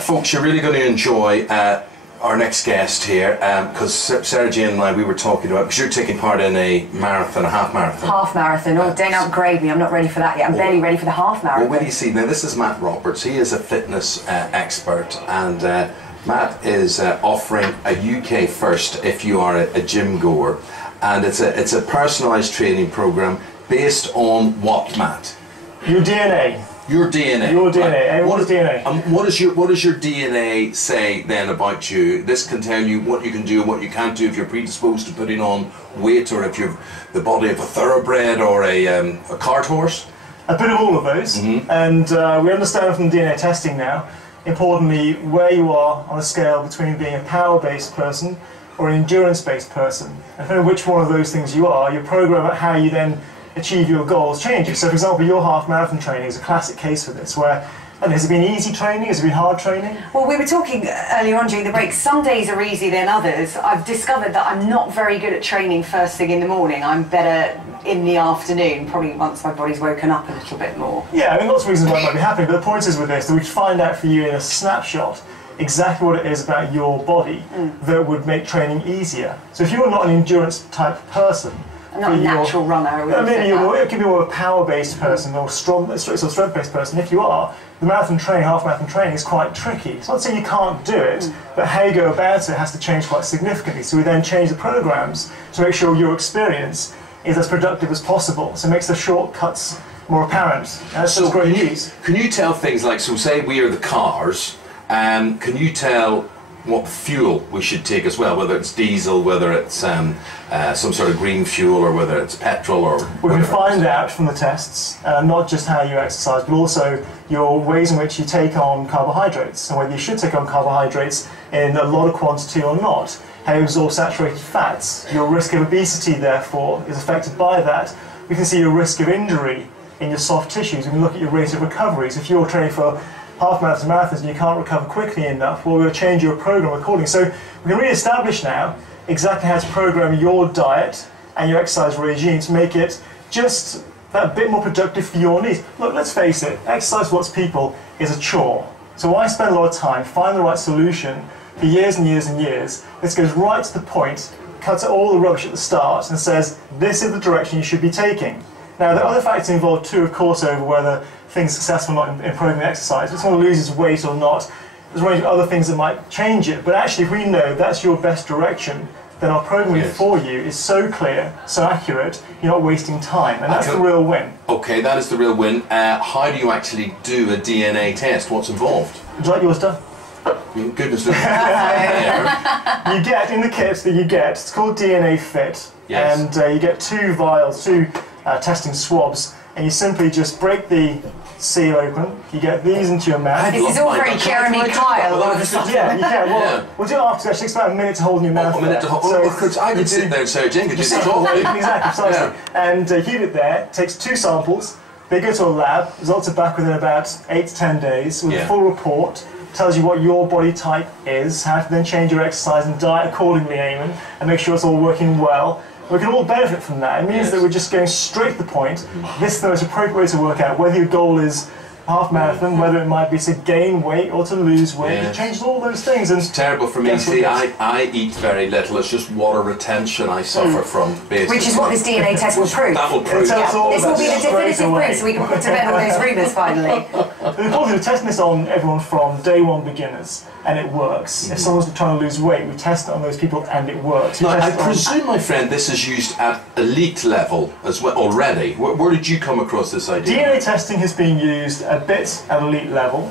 Folks, you're really going to enjoy our next guest here, because Sarah Jane and I, we were talking about, because you're taking part in a marathon, a half marathon. Half marathon. Oh, don't upgrade me. I'm not ready for that yet. I'm barely ready for the half marathon. Well, where do you see? Now, this is Matt Roberts. He is a fitness expert, and Matt is offering a UK first if you are a gym goer, and it's a personalised training program based on what, Matt? Your DNA. Your DNA. Your DNA. Right. Everyone's DNA. What does your DNA say then about you? This can tell you what you can do and what you can't do if you're predisposed to putting on weight, or if you've the body of a thoroughbred or a cart horse. A bit of all of those, and we understand from DNA testing now, importantly, where you are on a scale between being a power-based person or an endurance-based person. And depending on which one of those things you are, your program at how you then achieve your goals changes. So for example, your half marathon training is a classic case for this, where has it been easy training? Has it been hard training? Well, we were talking earlier on during the break, some days are easier than others. I've discovered that I'm not very good at training first thing in the morning. I'm better in the afternoon, probably once my body's woken up a little bit more. Yeah, I mean, lots of reasons why it might be happening, but the point is with this, that we find out for you in a snapshot exactly what it is about your body that would make training easier. So if you're not an endurance type person, I'm not a natural runner. Maybe it could be more a power-based person or strength-based person. If you are, the marathon training, half marathon training is quite tricky. It's not saying you can't do it, but how you go about it has to change quite significantly. So we then change the programs to make sure your experience is as productive as possible. So it makes the shortcuts more apparent. That's So great news. Can you tell things like, so say we are the cars, can you tell what fuel we should take as well, whether it's diesel, whether it's some sort of green fuel, or whether it's petrol, or We can find out from the tests, not just how you exercise, but also your ways in which you take on carbohydrates, and whether you should take on carbohydrates in a lot of quantity or not, how you absorb saturated fats. Your risk of obesity, therefore, is affected by that. We can see your risk of injury in your soft tissues. We can look at your rate of recovery. So if you're training for half marathons and you can't recover quickly enough, well, we'll change your program accordingly. So we can really establish now exactly how to program your diet and your exercise regime to make it just that bit more productive for your needs. Look, let's face it, exercise for lots of people is a chore. So I spend a lot of time finding the right solution for years and years and years. This goes right to the point, cuts out all the rubbish at the start and says, this is the direction you should be taking. Now, there are other factors involved too, of course, over whether things are successful or not in programming exercise. If someone loses weight or not, there's a range of other things that might change it. But actually, if we know that's your best direction, then our programming for you is so clear, so accurate, you're not wasting time. And that's the real win. Okay, that is the real win. How do you actually do a DNA test? What's involved? Would you like yours done? Goodness. You get, in the kits that you get, it's called DNAFit. Yes. And you get two vials, two testing swabs, and you simply just break the seal open, you get these into your mouth. This is all very Jeremy Kyle. Yeah, you can. Well, we'll do it after. It takes about a minute to hold in your mouth. A minute to hold. So I could sit there and Sarah Jane could just talk. Exactly, precisely. And keep it there. Takes 2 samples. They go to a lab. Results are back within about 8 to 10 days with a full report. Tells you what your body type is, how to then change your exercise and diet accordingly, Eamon, and make sure it's all working well. We can all benefit from that. It means that we're just going straight to the point. This is the most appropriate way to work out whether your goal is half marathon, whether it might be to gain weight or to lose weight. It changes all those things. And it's terrible for me. See, I eat very little. It's just water retention I suffer from, basically. Which is what this DNA test will prove. That will prove. This will be the definitive proof, so we can put to bed all those rumours finally. The important thing, we're testing this on everyone from day one beginners, and it works. If someone's trying to lose weight, we test it on those people and it works. Now, I presume, my friend, this is used at elite level as well already. Where did you come across this idea? DNA testing has been used a bit at elite level.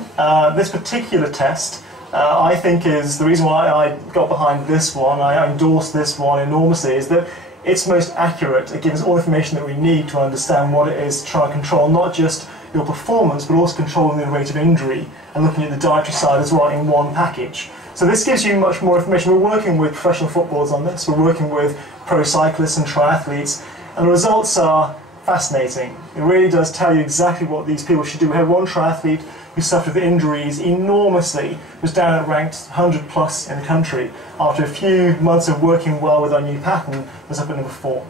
This particular test, I think, is the reason why I got behind this one. I endorse this one enormously, is that it's most accurate. It gives all the information that we need to understand what it is to try and control not just your performance, but also controlling the rate of injury and looking at the dietary side as well in one package. So this gives you much more information. We're working with professional footballers on this. We're working with pro cyclists and triathletes, and the results are fascinating. It really does tell you exactly what these people should do. We had one triathlete who suffered injuries enormously, was down at ranked 100 plus in the country. After a few months of working well with our new pattern, was up at number 4.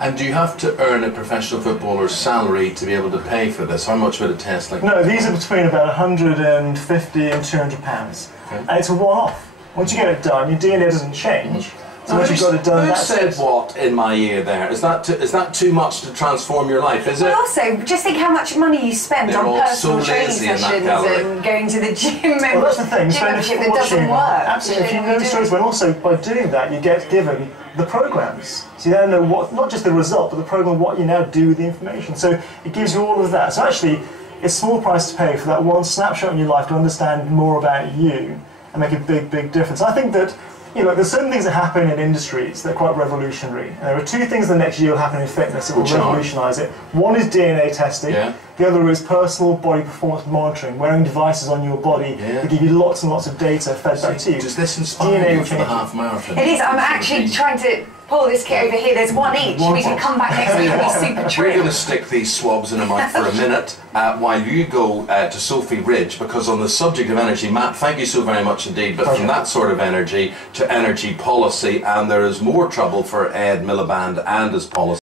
And do you have to earn a professional footballer's salary to be able to pay for this? How much would a test like that? No, these are between about 150 and 200 pounds. Okay. And it's a one-off. Once you get it done, your DNA doesn't change. So once you've got it done, who that's said it. what in my ear there? Is that too much to transform your life, is it? But also, just think how much money you spend They're on all personal so training lazy in that sessions gallery. and going to the gym Well, that's the thing. gym membership that doesn't work. Absolutely. If you know stories, but also by doing that, you get given the programs. So you now know what, not just the result, but the program, what you now do with the information. So it gives you all of that. So actually, it's a small price to pay for that one snapshot in your life to understand more about you and make a big, big difference. I think that, you know, there's certain things that happen in industries that are quite revolutionary. And there are two things the next year will happen in fitness that will revolutionise it. One is DNA testing. Yeah. The other is personal body performance monitoring, wearing devices on your body that give you lots and lots of data fed back to you. Does this inspire you for the half marathon? It is. I'm actually trying to pull this kit over here. There's one each. We can come back next week and be super true. We're going to stick these swabs in a mouth for a minute while you go to Sophie Ridge, because on the subject of energy, Matt, thank you so very much indeed, but from that sort of energy to energy policy, and there is more trouble for Ed Miliband and his policy.